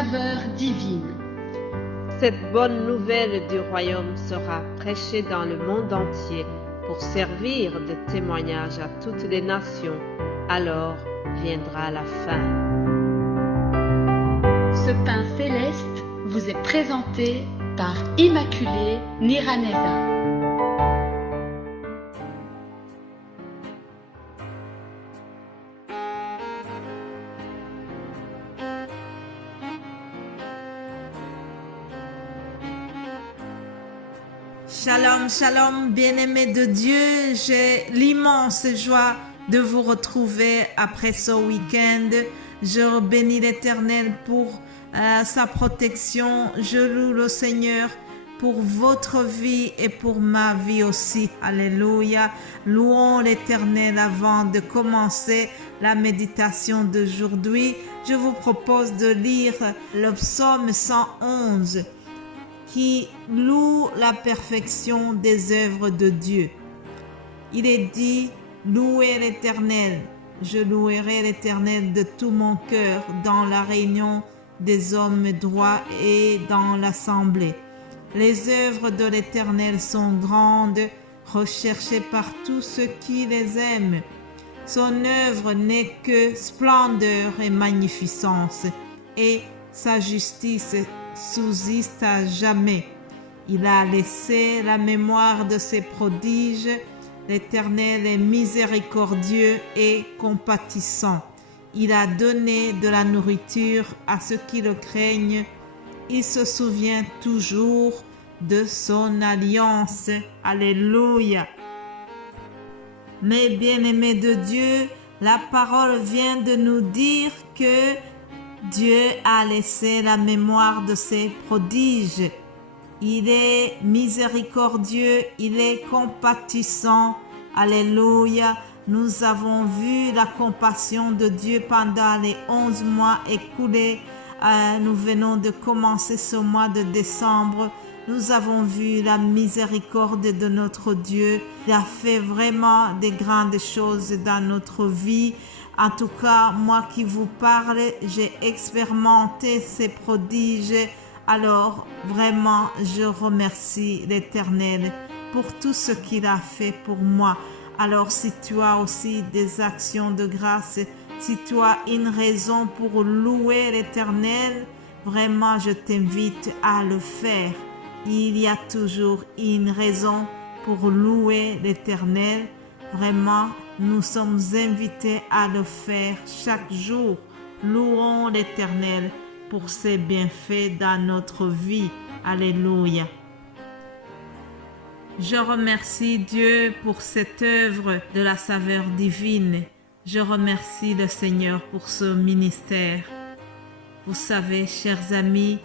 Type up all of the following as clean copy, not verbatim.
saveur divine. Cette bonne nouvelle du royaume sera prêchée dans le monde entier pour servir de témoignage à toutes les nations. Alors viendra la fin. Ce pain céleste vous est présenté par Immaculée Niraneza. Shalom, shalom, bien-aimés de Dieu. J'ai l'immense joie de vous retrouver après ce week-end. Je bénis l'Éternel pour sa protection. Je loue le Seigneur pour votre vie et pour ma vie aussi. Alléluia. Louons l'Éternel avant de commencer la méditation d'aujourd'hui. Je vous propose de lire le psaume 111. Qui loue la perfection des œuvres de Dieu. Il est dit, louez l'Éternel. Je louerai l'Éternel de tout mon cœur dans la réunion des hommes droits et dans l'assemblée. Les œuvres de l'Éternel sont grandes, recherchées par tous ceux qui les aiment. Son œuvre n'est que splendeur et magnificence, et sa justice subsiste à jamais. Il a laissé la mémoire de ses prodiges. L'Éternel est miséricordieux et compatissant. Il a donné de la nourriture à ceux qui le craignent. Il se souvient toujours de son alliance. Alléluia. Mes bien-aimés de Dieu, la parole vient de nous dire que Dieu a laissé la mémoire de ses prodiges. Il est miséricordieux, il est compatissant. Alléluia. Nous avons vu la compassion de Dieu pendant les 11 mois écoulés. Nous venons de commencer ce mois de décembre. Nous avons vu la miséricorde de notre Dieu. Il a fait vraiment des grandes choses dans notre vie. En tout cas, moi qui vous parle, j'ai expérimenté ces prodiges. Alors, vraiment, je remercie l'Éternel pour tout ce qu'il a fait pour moi. Alors, si tu as aussi des actions de grâce, si tu as une raison pour louer l'Éternel, vraiment, je t'invite à le faire. Il y a toujours une raison pour louer l'Éternel. Vraiment, nous sommes invités à le faire chaque jour. Louons l'Éternel pour ses bienfaits dans notre vie. Alléluia. Je remercie Dieu pour cette œuvre de la saveur divine. Je remercie le Seigneur pour ce ministère. Vous savez, chers amis,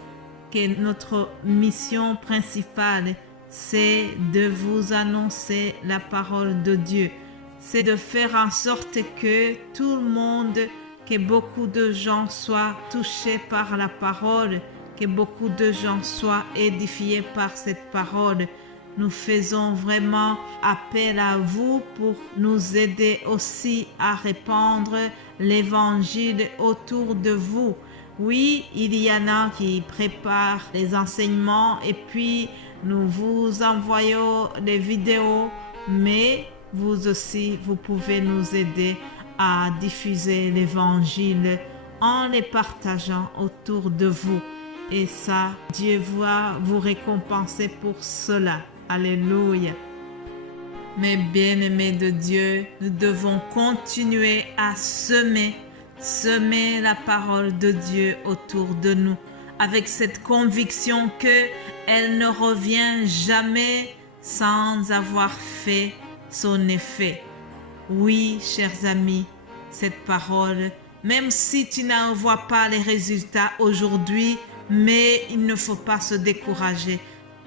que notre mission principale, c'est de vous annoncer la parole de Dieu. C'est de faire en sorte que tout le monde, que beaucoup de gens soient touchés par la parole, que beaucoup de gens soient édifiés par cette parole. Nous faisons vraiment appel à vous pour nous aider aussi à répandre l'évangile autour de vous. Oui, il y en a qui préparent les enseignements et puis nous vous envoyons des vidéos, mais vous aussi, vous pouvez nous aider à diffuser l'évangile en les partageant autour de vous. Et ça, Dieu va vous récompenser pour cela. Alléluia. Mes bien-aimés de Dieu, nous devons continuer à semer la parole de Dieu autour de nous, avec cette conviction que elle ne revient jamais sans avoir fait son effet. Oui, chers amis, cette parole, même si tu n'en vois pas les résultats aujourd'hui, mais il ne faut pas se décourager.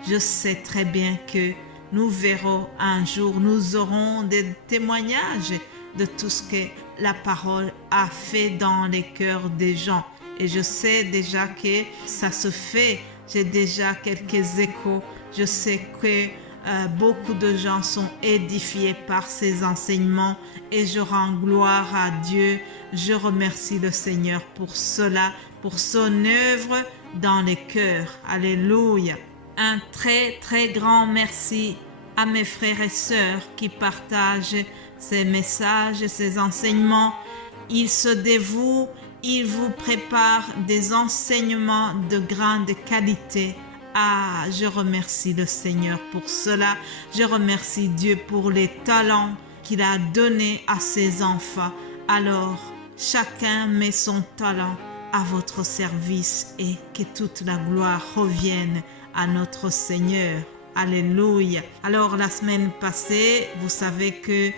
Je sais très bien que nous verrons un jour, nous aurons des témoignages de tout ce que la parole a fait dans les cœurs des gens. Et je sais déjà que ça se fait. J'ai déjà quelques échos. Je sais que beaucoup de gens sont édifiés par ces enseignements et je rends gloire à Dieu. Je remercie le Seigneur pour cela. pour son œuvre dans les cœurs. Alléluia. Un très très grand merci à mes frères et sœurs qui partagent ces messages, ces enseignements. Ils se dévouent, ils vous préparent des enseignements de grande qualité. Ah, je remercie le Seigneur pour cela. Je remercie Dieu pour les talents qu'il a donnés à ses enfants. Alors, chacun met son talent à votre service et que toute la gloire revienne à notre Seigneur. Alléluia. Alors, la semaine passée, vous savez que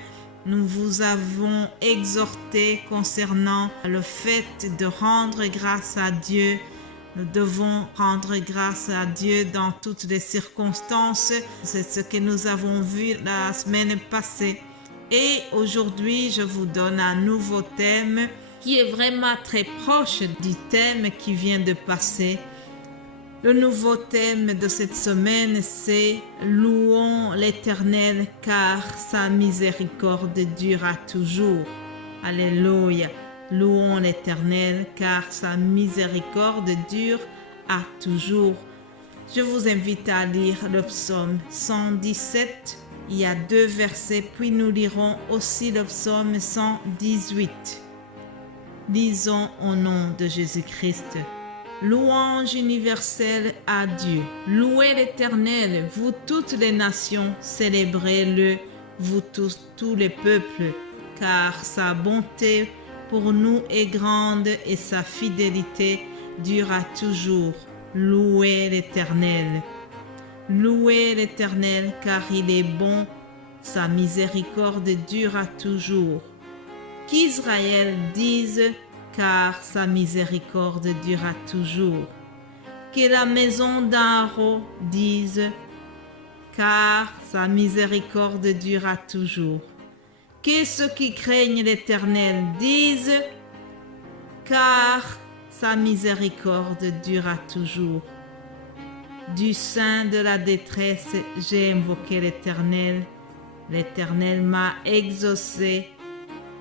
nous vous avons exhorté concernant le fait de rendre grâce à Dieu. Nous devons rendre grâce à Dieu dans toutes les circonstances. C'est ce que nous avons vu la semaine passée. Et aujourd'hui, je vous donne un nouveau thème qui est vraiment très proche du thème qui vient de passer. Le nouveau thème de cette semaine, c'est « Louons l'Éternel car sa miséricorde durera toujours ». Alléluia. Louons l'Éternel car sa miséricorde dure à toujours. Je vous invite à lire le psaume 117. Il y a 2 versets, puis nous lirons aussi le psaume 118. Lisons au nom de Jésus-Christ. Louange universelle à Dieu. Louez l'Éternel, vous toutes les nations, célébrez-le, vous tous les peuples, car sa bonté pour nous est grande et sa fidélité durera toujours. Louez l'Éternel. Louez l'Éternel, car il est bon, sa miséricorde durera toujours. Qu'Israël dise, car sa miséricorde durera toujours. Que la maison d'Aaron dise, car sa miséricorde durera toujours. Que ceux qui craignent l'Éternel disent, car sa miséricorde durera toujours. Du sein de la détresse, j'ai invoqué l'Éternel. L'Éternel m'a exaucé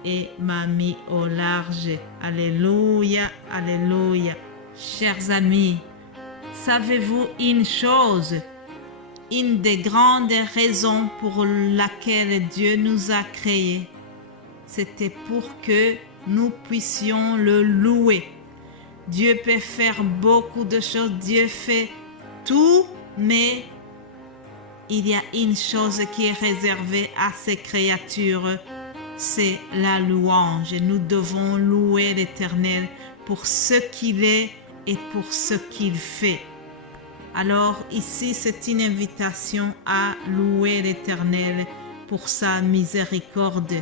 et m'a mis au large. Alléluia, alléluia. Chers amis, savez-vous une chose? Une des grandes raisons pour laquelle Dieu nous a créés, c'était pour que nous puissions le louer. Dieu peut faire beaucoup de choses, Dieu fait tout, mais il y a une chose qui est réservée à ses créatures, c'est la louange. Nous devons louer l'Éternel pour ce qu'il est et pour ce qu'il fait. Alors ici, c'est une invitation à louer l'Éternel pour sa miséricorde.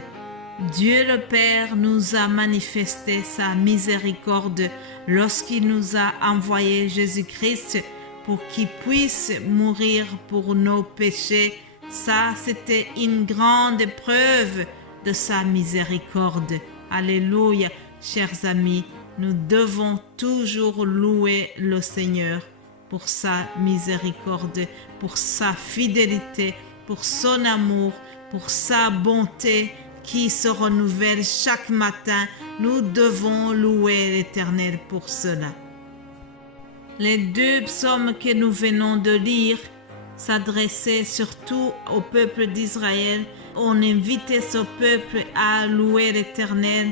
Dieu le Père nous a manifesté sa miséricorde lorsqu'il nous a envoyé Jésus-Christ pour qu'il puisse mourir pour nos péchés. Ça, c'était une grande preuve de sa miséricorde. Alléluia. Chers amis, nous devons toujours louer le Seigneur pour sa miséricorde, pour sa fidélité, pour son amour, pour sa bonté qui se renouvelle chaque matin. Nous devons louer l'Éternel pour cela. Les 2 psaumes que nous venons de lire s'adressaient surtout au peuple d'Israël. On invitait ce peuple à louer l'Éternel.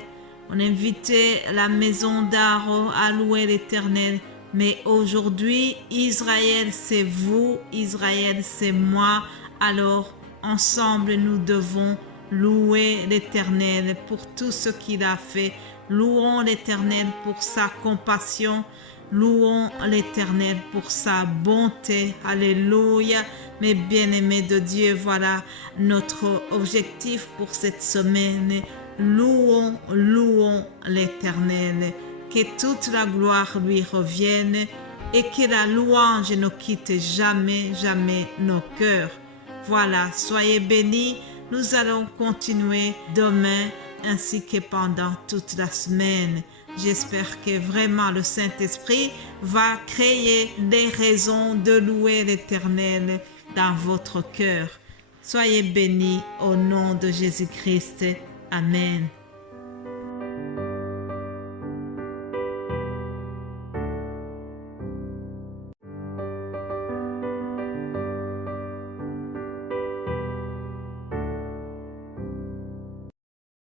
On invitait la maison d'Aaron à louer l'Éternel. Mais aujourd'hui, Israël, c'est vous, Israël, c'est moi. Alors, ensemble, nous devons louer l'Éternel pour tout ce qu'il a fait. Louons l'Éternel pour sa compassion. Louons l'Éternel pour sa bonté. Alléluia. Mes bien-aimés de Dieu, voilà notre objectif pour cette semaine. Louons l'Éternel. Que toute la gloire lui revienne et que la louange ne quitte jamais, jamais nos cœurs. Voilà, soyez bénis. Nous allons continuer demain ainsi que pendant toute la semaine. J'espère que vraiment le Saint-Esprit va créer des raisons de louer l'Éternel dans votre cœur. Soyez bénis au nom de Jésus-Christ. Amen.